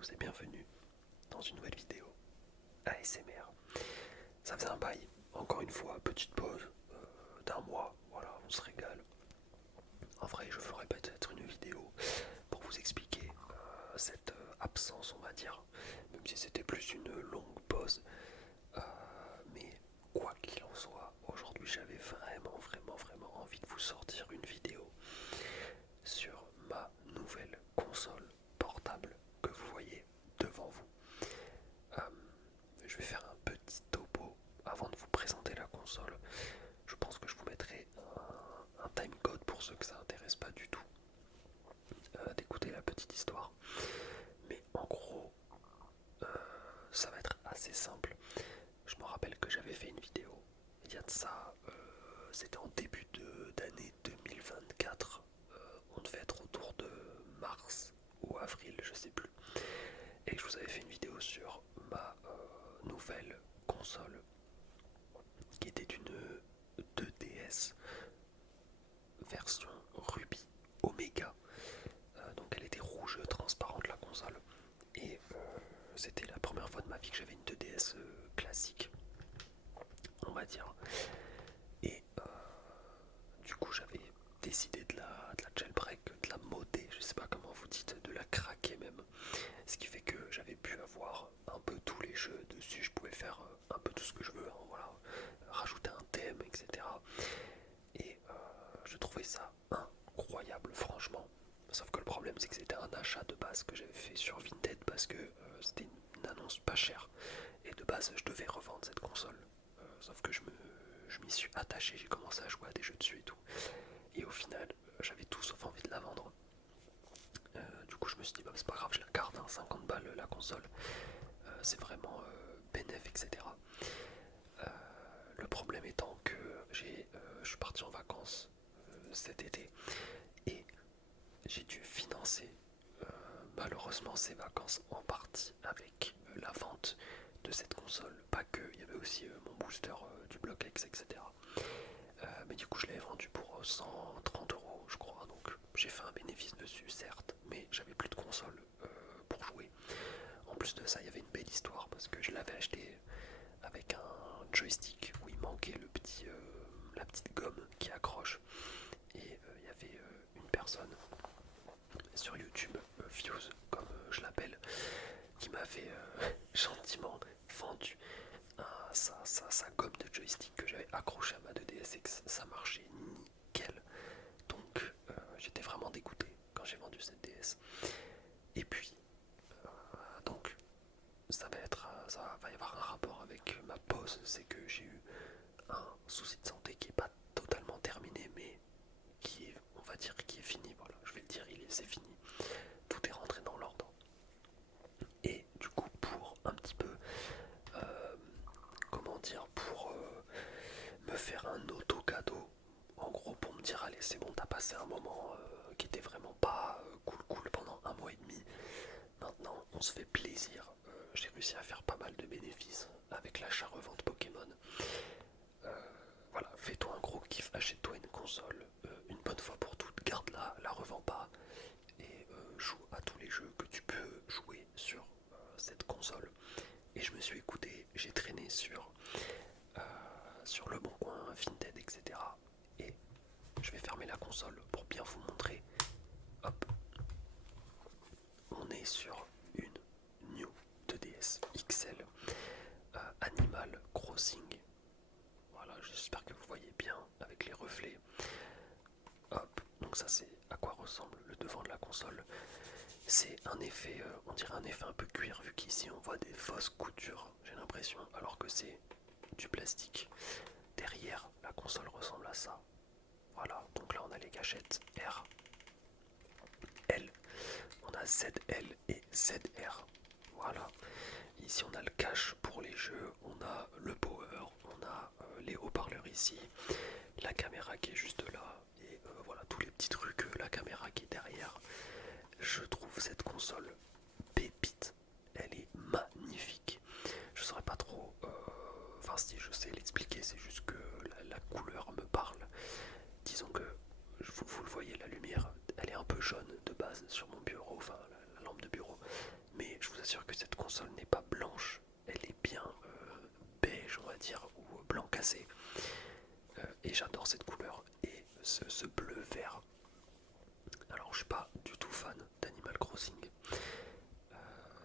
tous et bienvenue dans une nouvelle vidéo ASMR. Ça faisait un bail, encore une fois, petite pause d'un mois, voilà, on se régale. En vrai, je ferai peut-être une vidéo pour vous expliquer cette absence, on va dire, même si c'était plus une longue pause. Euh, mais quoi qu'il en soit, aujourd'hui j'avais vraiment envie de vous sortir une vidéo sur ma nouvelle console portable que vous voyez devant vous. Euh, je vais faire un petit topo avant de vous présenter la console. Je pense que je vous mettrai un timecode pour ceux que ça intéresse pas du tout d'écouter la petite histoire. Mais en gros, ça va être assez simple. Je me rappelle que j'avais fait une vidéo il y a de ça, c'était en début d'année 2024. On devait être autour de mars ou avril, je sais plus. Et je vous avais fait une vidéo sur ma nouvelle console qui était une 2DS version Ruby Omega. Donc elle était rouge transparente la console. Et c'était la première fois de ma vie que j'avais une 2DS classique, on va dire. Et du coup j'avais décidé de la jailbreak, de la modder, je sais pas comment vous dites, de la craquer même. Ce qui fait que j'avais pu avoir un peu tous les jeux dessus, je pouvais faire un peu tout ce que je veux, hein, voilà, rajouter un thème, etc. Et je trouvais ça incroyable, franchement. Sauf que le problème, c'est que c'était un achat de base que j'avais fait sur Vinted parce que c'était une annonce pas chère. Et de base, je devais revendre cette console. Sauf que je m'y suis attaché, j'ai commencé à jouer à des jeux dessus et tout. Et au final, j'avais tout sauf envie de la vendre. Du coup, je me suis dit, bah, c'est pas grave, je la garde, hein, 50 balles la console. C'est vraiment bénéf, etc. Le problème étant que je suis parti en vacances cet été et j'ai dû financer malheureusement ces vacances en partie avec la vente de cette console. Pas que, il y avait aussi mon booster du Block-X, etc. Mais du coup, je l'avais vendu pour 130 € je crois. Donc j'ai fait un bénéfice dessus, certes, mais j'avais plus de console pour jouer. En plus de ça, il y avait une belle histoire parce que je l'avais acheté avec un joystick où il manquait la petite gomme qui accroche. Et il y avait une personne sur YouTube, Fuse comme je l'appelle, qui m'avait gentiment vendu sa gomme de joystick que j'avais accroché à ma 2DSX. Ça marchait nickel. Donc j'étais vraiment dégoûté quand j'ai vendu cette DS. Et puis, donc, ça va y avoir un rapport avec ma pause, c'est que j'ai eu un souci de santé qui est pas totalement terminé, mais qui est, on va dire, qui est fini. Voilà, je vais le dire, c'est fini. Tout est rentré dans l'ordre. Et du coup, pour un petit peu, comment dire, pour me faire un auto-cadeau, en gros, pour me dire, allez, c'est bon, t'as passé un moment qui était vraiment pas cool pendant un mois et demi. Maintenant, on se fait plaisir. J'ai réussi à faire pas mal de bénéfices avec l'achat-revente Pokémon. Voilà, fais-toi un gros kiff, achète-toi une console, une bonne fois pour toutes, garde-la, la revends pas et joue à tous les jeux que tu peux jouer sur cette console. Et je me suis écouté, j'ai traîné sur Le Bon Coin, Vinted, etc. Et je vais fermer la console pour bien vous montrer. Hop, on est sur une New 2DS XL Animal Crossing. Voilà, j'espère que vous voyez bien avec les reflets. Hop, donc ça c'est à quoi ressemble le devant de la console. C'est un effet, on dirait un effet un peu cuir, vu qu'ici on voit des fausses coutures, j'ai l'impression, alors que c'est du plastique. Derrière, la console ressemble à ça. Voilà, donc là on a les gâchettes R, L, on a ZL et ZR. Voilà, ici on a le cache pour les jeux, on a le power, on a les haut-parleurs ici, la caméra qui est juste là, et voilà tous les petits trucs, la caméra qui est derrière. Je trouve cette console pépite, elle est magnifique. Je saurais pas trop, enfin si je sais l'expliquer, c'est juste que la couleur me parle. Disons que vous le voyez, la lumière, elle est un peu jaune de base sur mon bureau, enfin la lampe de bureau, mais je vous sûr que cette console n'est pas blanche, elle est bien beige on va dire, ou blanc cassé. Et j'adore cette couleur et ce bleu vert. Alors je suis pas du tout fan d'Animal Crossing.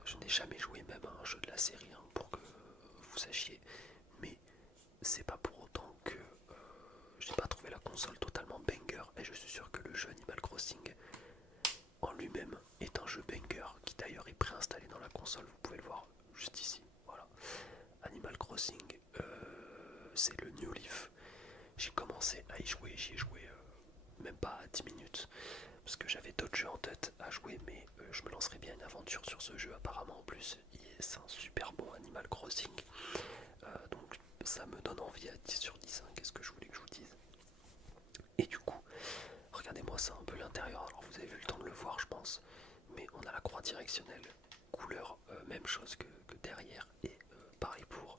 Je n'ai jamais joué même à un jeu de la série, hein, pour que vous sachiez. Mais c'est pas pour autant que j'ai pas trouvé la console totalement banger. Et je suis sûr que le jeu Animal Crossing en lui-même est un jeu banger qui d'ailleurs est préinstallé dans la console. Vous pouvez le voir juste ici. Voilà. Animal Crossing, c'est le New Leaf. J'ai commencé à y jouer, j'y ai joué même pas 10 minutes parce que j'avais d'autres jeux en tête à jouer, mais je me lancerai bien une aventure sur ce jeu apparemment. En plus c'est un super bon Animal Crossing, donc ça me donne envie à 10 sur 10, hein. Qu'est-ce que je voulais que je vous dise. Et du coup, regardez-moi ça un peu l'intérieur. Alors vous avez vu le temps de le voir je pense, mais on a la croix directionnelle, couleur même chose que derrière, et pareil pour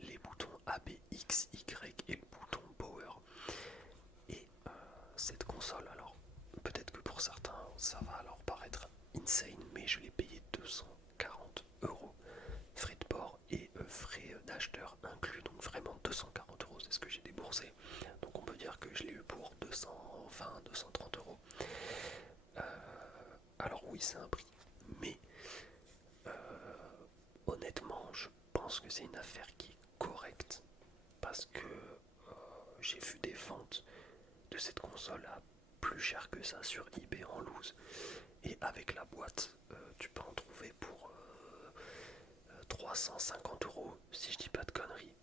les boutons A, B, X, Y et le bouton Power. Et cette console, alors peut-être que pour certains ça va leur paraître insane, mais je l'ai payé 240 €, frais de port et frais d'acheteur inclus, donc vraiment 240 €, c'est ce que j'ai déboursé. Donc on peut dire que je l'ai eu pour 220-230 €. Alors oui, c'est un prix, mais honnêtement je pense que c'est une affaire qui est correcte, parce que j'ai vu des ventes de cette console à plus cher que ça sur eBay en loose, et avec la boîte tu peux en trouver pour 350 € si je dis pas de conneries,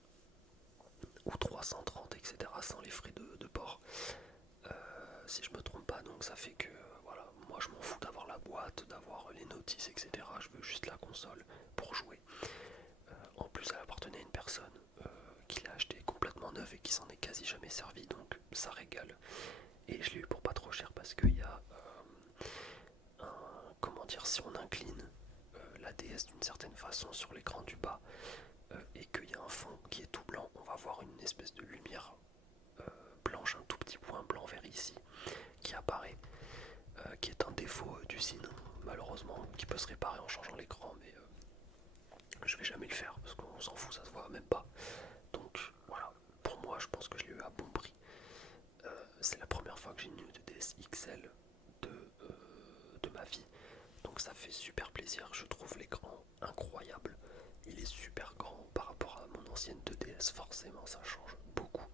ou 330, etc., sans les frais de port, si je me trompe pas. Donc ça fait que voilà, moi je m'en fous d'avoir la boîte, d'avoir les notices, etc. Je veux juste la console pour jouer. En plus elle appartenait à une personne qui l'a acheté complètement neuve et qui s'en est quasi jamais servi, donc ça régale. Et je l'ai eu pour pas trop cher parce qu'il y a comment dire, si on incline la DS d'une certaine façon sur l'écran du bas, et qu'il y a un fond qui est tout blanc, on va voir une espèce de lumière blanche, un tout petit point blanc vert ici qui apparaît, qui est un défaut d'usine malheureusement, qui peut se réparer en changeant l'écran, mais je vais jamais le faire parce qu'on s'en fout, ça se voit même pas. Donc voilà, pour moi je pense que je l'ai eu à bon prix. C'est la première fois que j'ai une DS XL de ma vie, donc ça fait super plaisir. Je trouve l'écran incroyable, il est super grand par rapport à mon ancienne 2DS, forcément ça change beaucoup.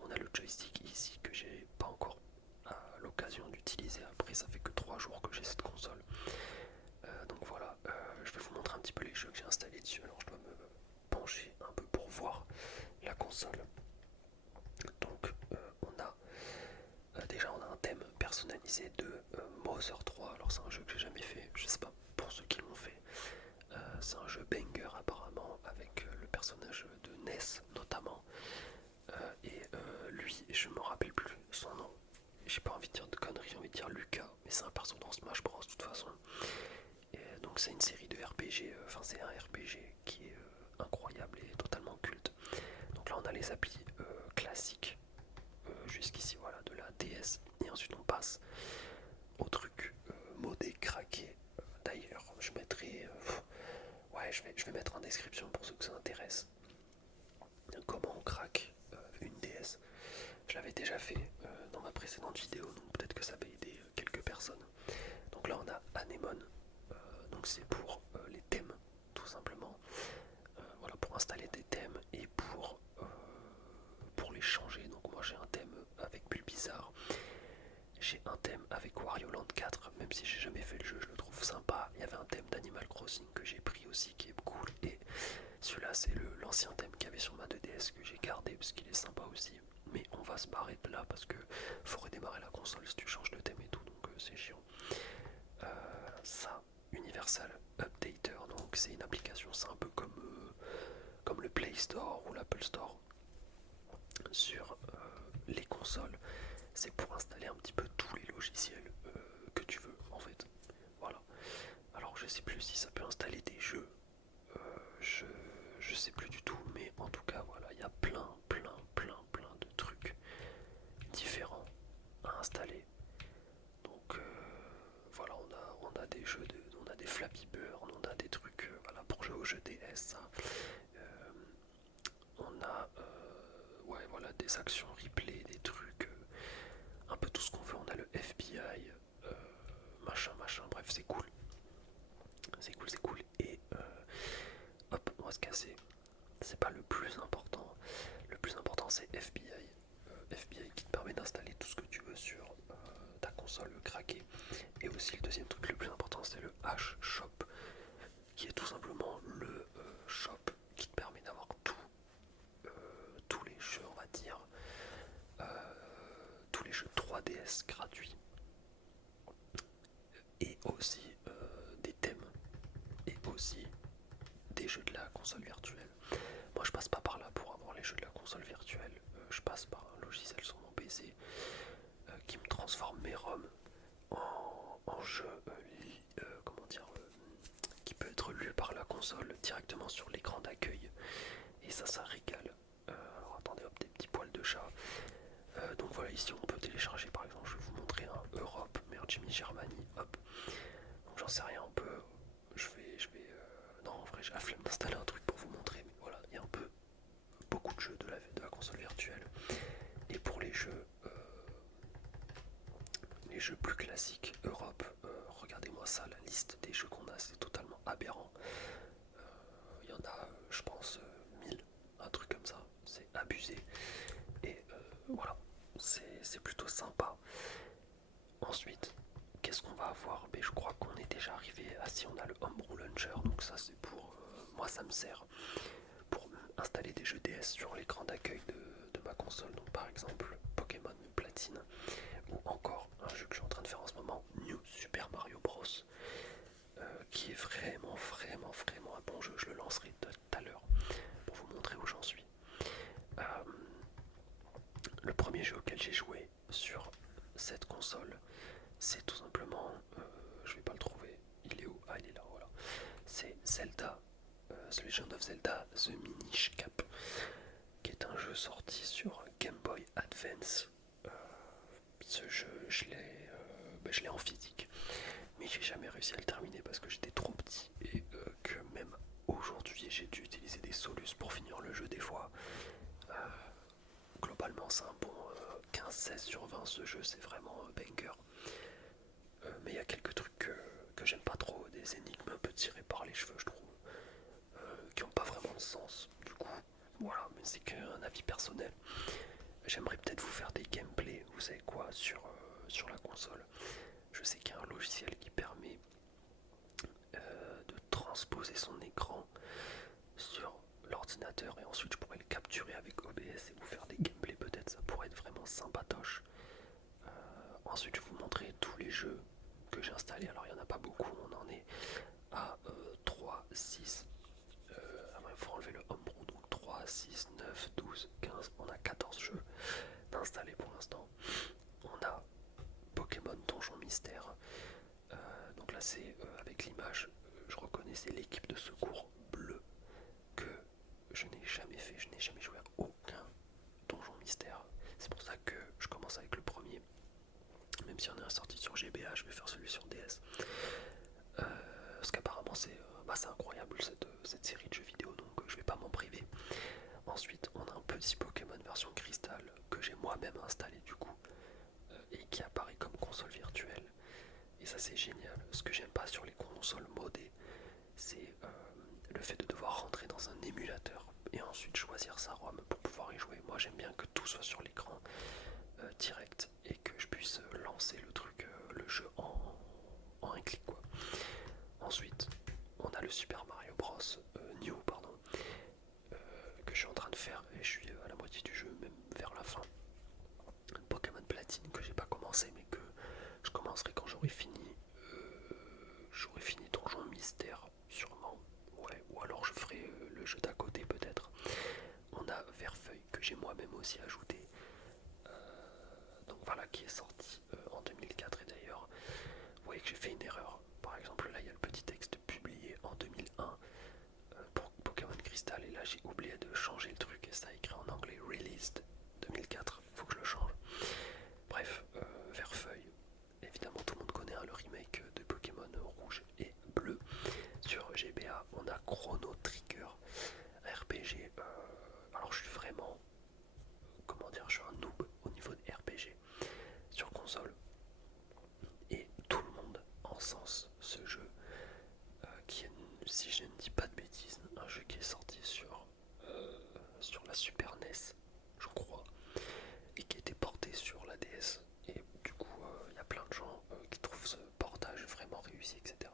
On a le joystick ici que j'ai pas encore l'occasion d'utiliser. Après ça fait que 3 jours que j'ai cette console, donc voilà. Je vais vous montrer un petit peu les jeux que j'ai installés dessus. Alors je dois me pencher un peu pour voir la console. Donc on a déjà on a un thème personnalisé de Mother 3. Alors c'est un jeu que j'ai jamais fait, je sais pas pour ceux qui l'ont fait. C'est un jeu banger apparemment, avec le personnage de Ness notamment, et lui, je me rappelle plus son nom, j'ai pas envie de dire de conneries, j'ai envie de dire Lucas, mais c'est un perso dans Smash Bros de toute façon. Et donc c'est une série de RPG, enfin c'est un RPG qui est incroyable et totalement culte. Donc là on a les applis classiques jusqu'ici, voilà, de la DS, et ensuite on passe au truc modé, craqué. D'ailleurs je mettrai ouais, je vais mettre en description pour ceux que ça intéresse comment on craque une DS. Je l'avais déjà fait dans ma précédente vidéo, donc peut-être que ça va aider quelques personnes. Donc là on a Anemone, donc c'est pour les thèmes tout simplement. Voilà, pour installer des thèmes et pour les changer. Donc moi j'ai un thème avec Bulbizarre, j'ai un thème avec Wario Land 4, même si j'ai jamais fait le jeu, je le trouve sympa. Il y avait un thème d'Animal Crossing que j'ai pris aussi qui est cool, et celui-là c'est l'ancien thème qu'il y avait sur ma 2DS que j'ai gardé parce qu'il est sympa aussi. Mais on va se barrer de là parce que faut redémarrer la console si tu changes de thème et tout, donc c'est chiant. Ça, Universal Updater, donc c'est une application, c'est un peu comme le Play Store ou l'Apple Store sur les consoles. C'est pour installer un petit peu tous les logiciels que tu veux en fait. Voilà. Alors je sais plus si ça peut installer des jeux, je sais plus du tout, mais en tout cas voilà, il y a plein de trucs différents à installer. Donc voilà, on a des jeux, on a des Flappy Bird, on a des trucs voilà, pour jouer au jeu DS, ça. On a ouais, voilà, des actions replay, des trucs, un peu tout ce qu'on veut. On a le FBI, machin, bref, c'est cool. C'est cool. Et hop, on va se casser. C'est pas le plus important. Le plus important, c'est FBI. FBI qui te permet d'installer tout ce que tu veux sur ta console craquée. Et aussi, le deuxième truc le plus important, c'est le H-Shop, qui est tout simplement le shop qui te permet d'avoir tous les jeux, on va dire, tous les jeux 3DS gratuits. Et aussi des thèmes. Et aussi des jeux de la console virtuelle. Moi je passe pas par là pour avoir les jeux de la console virtuelle, je passe par un logiciel sur mon PC qui me transforme mes ROM en jeu comment dire, qui peut être lu par la console directement sur l'écran d'accueil. Et ça régale. Alors attendez, hop, des petits poils de chat. Donc voilà, ici on peut télécharger par exemple, je vais vous montrer un Europe, merde j'ai mis Germanie, hop. Donc j'en sais rien, non en vrai j'ai la flemme d'installer un truc pour vous montrer, mais voilà, il y a un peu beaucoup de jeux de la console virtuelle. Et pour les jeux plus classiques Europe, regardez-moi ça, la liste des jeux qu'on a, c'est totalement aberrant. Il y en a, je pense, 1000, un truc comme ça, c'est abusé. Et voilà, c'est plutôt sympa. Ensuite, qu'est-ce qu'on va avoir? Je crois qu'on est déjà arrivé à si on a le Homebrew Launcher, donc ça c'est pour... moi ça me sert pour installer des jeux DS sur l'écran d'accueil de ma console, donc par exemple Pokémon Platine, ou encore un jeu que je suis en train de faire en ce moment, New Super Mario Bros, qui est vraiment un bon jeu. Je le lancerai tout à l'heure pour vous montrer où j'en suis. Le premier jeu auquel j'ai joué sur cette console, c'est tout simplement, je vais pas le trouver, il est où? Ah, il est là, voilà. C'est Zelda, The Legend of Zelda The Minish Cap, qui est un jeu sorti sur Game Boy Advance. Ce jeu, je l'ai en physique, mais j'ai jamais réussi à le terminer parce que j'étais trop petit et que même aujourd'hui j'ai dû utiliser des solus pour finir le jeu des fois. Globalement c'est un bon 15-16 sur 20 ce jeu, c'est vraiment un banger. Mais il y a quelques trucs que j'aime pas trop, des énigmes un peu tirées par les cheveux je trouve, qui n'ont pas vraiment de sens. Du coup, voilà, mais c'est qu'un avis personnel. J'aimerais peut-être vous faire des gameplays, vous savez quoi, sur la console. Je sais qu'il y a un logiciel qui permet de transposer son écran sur l'ordinateur et ensuite je pourrais le capturer avec OBS et vous faire des gameplays, peut-être ça pourrait être vraiment sympatoche. Ensuite je vais vous montrer tous les jeux que j'ai installés. Alors il n'y en a pas beaucoup, on en est à 3, 6, il faut enlever le Homebrew, donc 3, 6, 9, 12, 15, on a 14 jeux d'installer pour l'instant. On a Pokémon Donjon Mystère, donc là c'est avec l'image, je reconnais c'est l'équipe de secours bleue que je n'ai jamais fait, je n'ai jamais joué à aucun Donjon Mystère. C'est pour ça que je commence avec le premier. Même si on est sorti sur GBA, je vais faire celui sur DS. Parce qu'apparemment c'est incroyable cette série de jeux vidéo, donc je vais pas m'en priver. Ensuite on a un petit Pokémon version cristal que j'ai moi-même installé du coup, et qui apparaît comme console virtuelle. Et ça c'est génial. Ce que j'aime pas sur les consoles modées, c'est le fait de devoir rentrer dans un émulateur et ensuite choisir sa ROM pour pouvoir y jouer. Moi j'aime bien que tout soit sur l'écran direct et que je puisse lancer le truc, le jeu en un clic quoi. Ensuite on a le Super Mario Bros New pardon, que je suis en train de faire et je suis à la moitié du jeu, même vers la fin. Pokémon Platine que j'ai pas commencé mais que je commencerai quand j'aurai fini. Donjon Mystère sûrement, ouais, ou alors je ferai le jeu d'à côté peut-être. On a Verfeuille que j'ai moi-même aussi ajouté, donc voilà, qui est sorti en 2004. Et d'ailleurs vous voyez que j'ai fait une erreur, par exemple là il y a le petit texte publié en 2001 pour Pokémon Crystal et là j'ai oublié de changer le truc et ça a écrit en anglais Released 2004, faut que je le change. Bref, Verfeuille, évidemment tout le monde connaît le remake de Pokémon Pokémon rouge et bleu. Sur GBA, on a Chrono Trigger, un RPG. Alors je suis vraiment, comment dire, je suis un noob au niveau de RPG sur console. Et tout le monde encense ce jeu, qui est, si je ne dis pas de bêtises, un jeu qui est sorti sur la Super NES, je crois, et qui a été porté sur la DS. Et du coup, il y a plein de gens qui trouvent ce portage vraiment réussi, etc.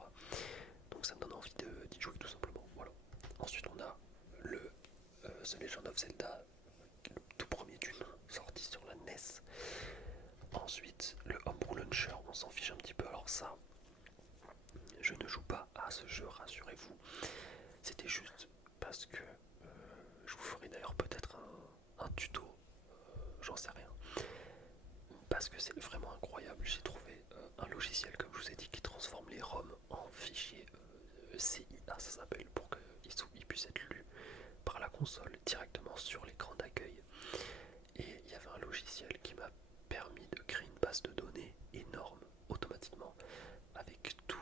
Donc ça me donne envie d'y jouer tout simplement. Voilà. Ensuite, on a le The Legend of Zelda, le tout premier du nom, sorti sur la NES. Ensuite, le Homebrew Launcher, on s'en fiche un petit peu. Alors ça, je ne joue pas à ce jeu, rassurez-vous. C'était juste parce que je vous ferai d'ailleurs peut-être un tuto, j'en sais rien. Parce que c'est vraiment incroyable. J'ai trouvé un logiciel, comme je vous ai dit, qui transforme les ROM en fichiers CIA, ça s'appelle, pour qu'ils puissent être lus par la console directement sur l'écran d'accueil. Et il y avait un logiciel qui m'a permis de créer une base de données énorme automatiquement avec toutes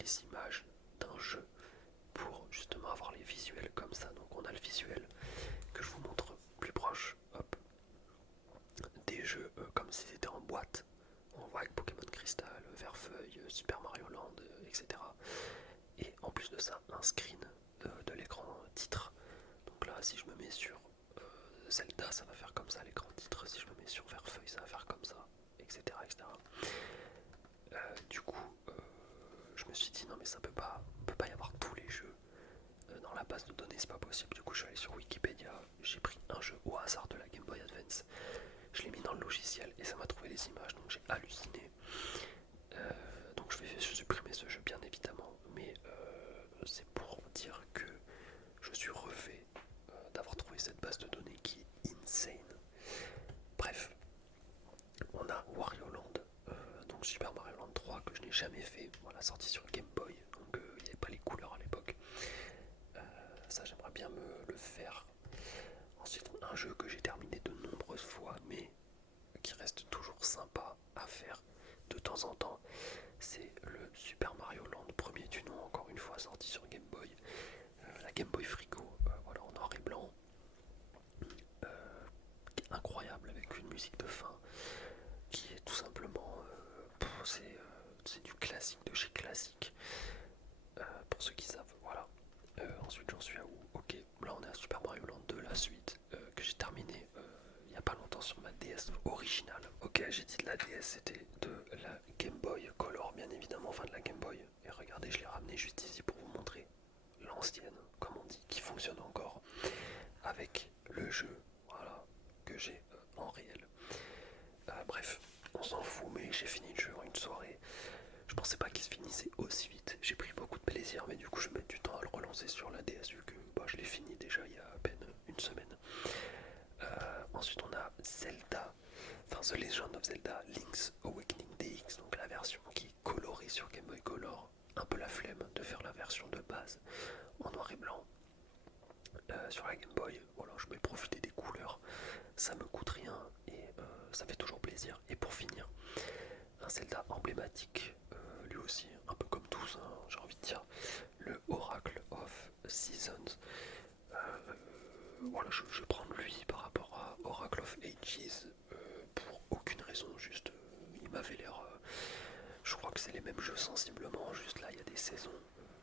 les images d'un jeu pour justement avoir les visuels comme ça. Donc on a le visuel que je vous montre plus proche, hop, des jeux comme si c'était en boîte. On voit avec Pokémon Crystal, Verfeuille, Super Mario Land, etc. Et en plus de ça, un screen de l'écran titre. Donc là, si je me mets sur Zelda, ça va faire comme ça l'écran titre. Si je me mets sur Verfeuille, ça va faire comme ça, etc. etc. Du coup, je me suis dit non mais ça peut pas y avoir tous les jeux dans la base de données, c'est pas possible. Du coup, je suis allé sur Wikipédia, j'ai pris un jeu au hasard de la Game Boy Advance, je l'ai mis dans le logiciel et ça m'a trouvé les images, donc j'ai halluciné. Donc je vais supprimer ce jeu bien évidemment, mais c'est pour dire que je suis refait d'avoir trouvé cette base de données qui est insane. Bref, on a Wario Land, donc Super Mario Land 3 que je n'ai jamais fait, voilà, sorti sur Game Boy, donc il n'y avait pas les couleurs à l'époque. Ça j'aimerais bien me le faire. Ensuite un jeu que j'ai terminé de nombreuses fois mais qui reste toujours sympa à faire de temps en temps, c'est le Super Mario Land, premier du nom, encore une fois sorti sur Game Boy, la Game Boy Frigo, voilà, en noir et blanc, incroyable, avec une musique de fin qui est tout simplement, c'est du classique de chez classique, pour ceux qui savent, voilà. Ensuite j'en suis à où? Ok, là on est à Super Mario Land 2, la suite, que j'ai terminé il n'y a pas longtemps sur ma DS originale. Ok, j'ai dit de la DS, c'était de la Game Boy Color bien évidemment, enfin de la Game Boy. Et regardez, je l'ai ramené juste ici pour vous montrer l'ancienne, comme on dit, qui fonctionne encore avec le jeu, voilà, que j'ai en réel. Bref, on s'en fout, mais j'ai fini le jeu en une soirée. Je pensais pas qu'il se finissait aussi vite. J'ai pris beaucoup de plaisir, mais du coup je vais mettre du temps à le relancer sur la DS vu que je l'ai fini déjà il y a à peine une semaine. Ensuite on a Zelda, enfin The Legend of Zelda Link's Awakening DX, donc la version qui est colorée sur Game Boy Color. Un peu la flemme de faire la version de base en noir et blanc sur la Game Boy. Voilà, je vais profiter des couleurs, ça me coûte rien et ça fait toujours plaisir. Et pour finir, un Zelda emblématique, lui aussi, un peu comme tous, hein, j'ai envie de dire, le Oracle of Seasons. Voilà, je vais prendre lui par rapport à Oracle of Ages pour aucune raison, juste il m'avait l'air. Je crois que c'est les mêmes jeux sensiblement, juste là il y a des saisons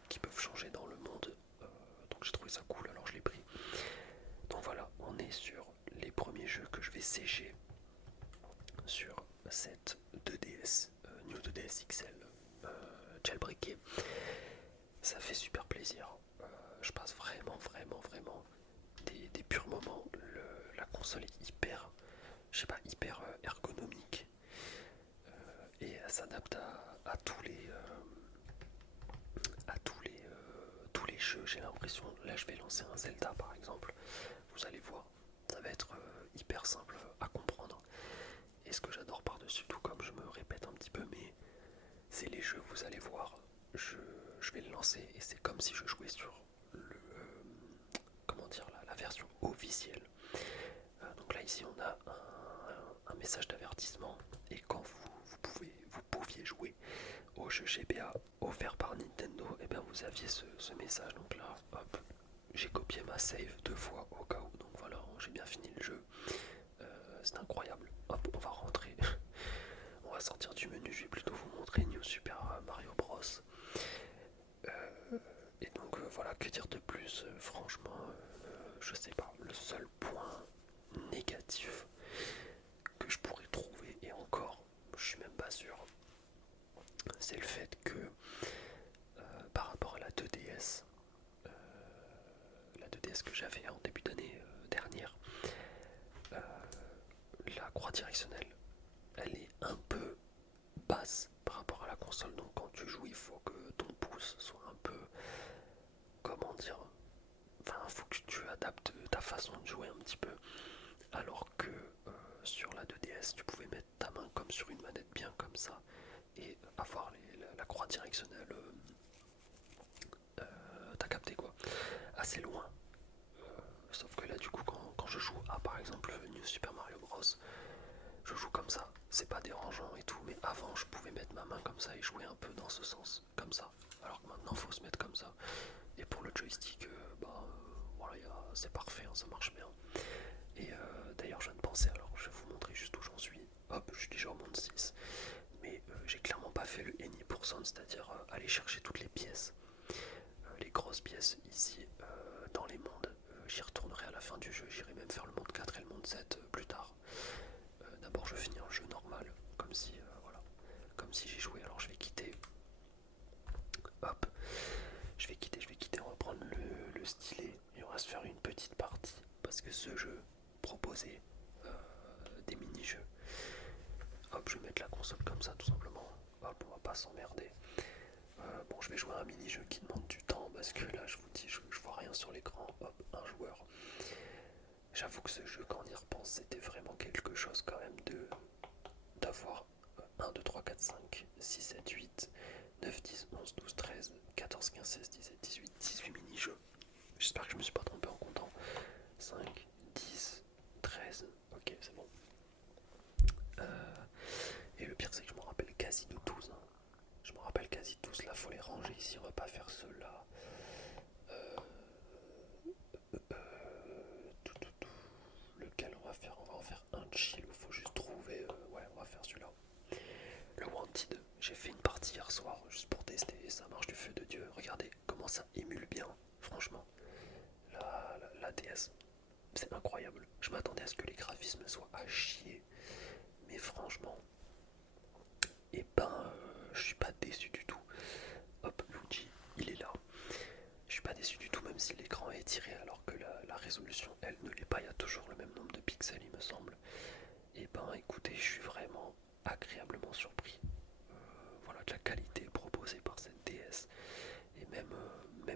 qui peuvent changer dans le monde, donc j'ai trouvé ça cool, alors je l'ai pris. Donc voilà, on est sur les premiers jeux que je vais sécher sur cette 2DS, New 2DS XL jailbreaké. Ça fait super plaisir. Je passe vraiment des purs moments. La console est hyper, je sais pas, hyper ergonomique et elle s'adapte à tous les jeux. J'ai l'impression, là je vais lancer un Zelda par exemple, vous allez voir, ça va être hyper simple à comprendre. Et ce que j'adore par-dessus tout, comme je me répète un petit peu, mais c'est les jeux, vous allez voir, je vais le lancer et c'est comme si je jouais sur la version officielle. Donc là ici on a un message d'avertissement et quand vous pouviez jouer au jeu GBA offert par Nintendo, et bien vous aviez ce message. Donc là, hop, j'ai copié ma save 2 fois au cas où. Donc voilà, j'ai bien fini le jeu. C'est incroyable. Hop, on va rentrer. On va sortir du menu. Je vais plutôt vous montrer New Super Mario Bros. Et donc voilà, que dire de plus. Franchement, je sais pas. Le seul point négatif que je pourrais trouver, et encore, je suis même pas sûr, c'est le fait que par rapport à la 2DS, la 2DS que j'avais en début d'année dernière, la croix directionnelle, elle est un peu basse par rapport à la console. Donc quand tu joues, il faut que ton pouce soit un peu, comment dire, enfin, il faut que tu adaptes ta façon de jouer un petit peu. Alors que sur la 2DS, tu pouvais mettre ta main comme sur une manette bien comme ça et avoir la croix directionnelle, t'as capté quoi, assez loin. Sauf que là du coup quand je joue à par exemple New Super Mario Bros, je joue comme ça, c'est pas dérangeant et tout, mais avant je pouvais mettre ma main comme ça et jouer un peu dans ce sens, comme ça, alors que maintenant faut se mettre comme ça. Et pour le joystick, voilà, c'est parfait, hein, ça marche bien. Et d'ailleurs je viens de penser, alors je vais vous montrer juste où j'en suis. Hop, je suis déjà au monde 6, mais j'ai clairement pas fait le Any %, c'est-à-dire aller chercher toutes les pièces, les grosses pièces ici dans les mondes. J'y retournerai à la fin du jeu, j'irai même faire le monde 4 et le monde 7 plus tard. D'abord je finis un jeu normal, comme si voilà, comme si j'ai joué. Alors je vais quitter. Hop, je vais quitter, on va prendre le stylet et on va se faire une petite partie. Parce que ce jeu proposait des mini-jeux. Hop, je vais mettre la console comme ça tout simplement. Hop, on va pas s'emmerder. Bon, je vais jouer à un mini-jeu qui demande du temps parce que là, je vous dis, je vois rien sur l'écran. Hop, un joueur. J'avoue que ce jeu, quand on y repense, c'était vraiment quelque chose quand même d'avoir 1, 2, 3, 4, 5, 6, 7, 8, 9, 10, 11, 12, 13, 14, 15, 16, 17, 18, 18 mini-jeux. J'espère que je me suis pas trompé en comptant. 5, 10, 13, ok, c'est bon. Et le pire, c'est que je m'en rappelle quasi de tous. Hein. Je m'en rappelle quasi tous. Là, faut les ranger ici. On va pas faire ceux-là. Lequel on va faire? On va en faire un chill. Il faut juste trouver. Ouais, on va faire celui-là. Le Wanted. J'ai fait une partie hier soir juste pour tester. Et ça marche du feu de Dieu. Regardez comment ça émule bien. Franchement, la DS, c'est incroyable. Je m'attendais à ce que les graphismes soient à chier. Mais franchement, et je suis pas déçu du tout. Hop, Luigi, il est là. Je suis pas déçu du tout, même si l'écran est tiré, alors que la résolution, elle, ne l'est pas. Il y a toujours le même nombre de pixels, il me semble. Et écoutez, je suis vraiment agréablement surpris. Voilà, de la qualité proposée par cette DS. Et même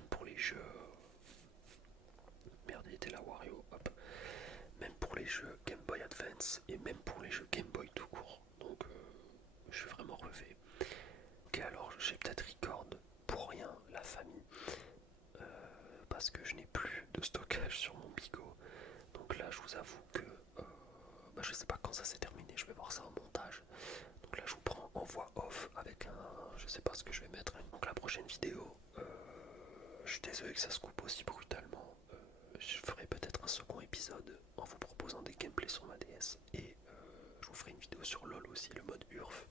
pour les jeux. Merde, il était là, Wario. Hop. Même pour les jeux Game Boy Advance et même pour les jeux Game Boy tout court. Donc, je suis vraiment relevé. Ok, alors j'ai peut-être record pour rien la famille. Parce que je n'ai plus de stockage sur mon Bigo. Donc là, je vous avoue que je sais pas quand ça s'est terminé. Je vais voir ça en montage. Donc là, je vous prends en voix off avec je sais pas ce que je vais mettre. Donc la prochaine vidéo, je suis désolé que ça se coupe aussi brutalement. Je ferai peut-être un second épisode en vous proposant des gameplays sur ma DS. Et je vous ferai une vidéo sur LoL aussi, le mode URF.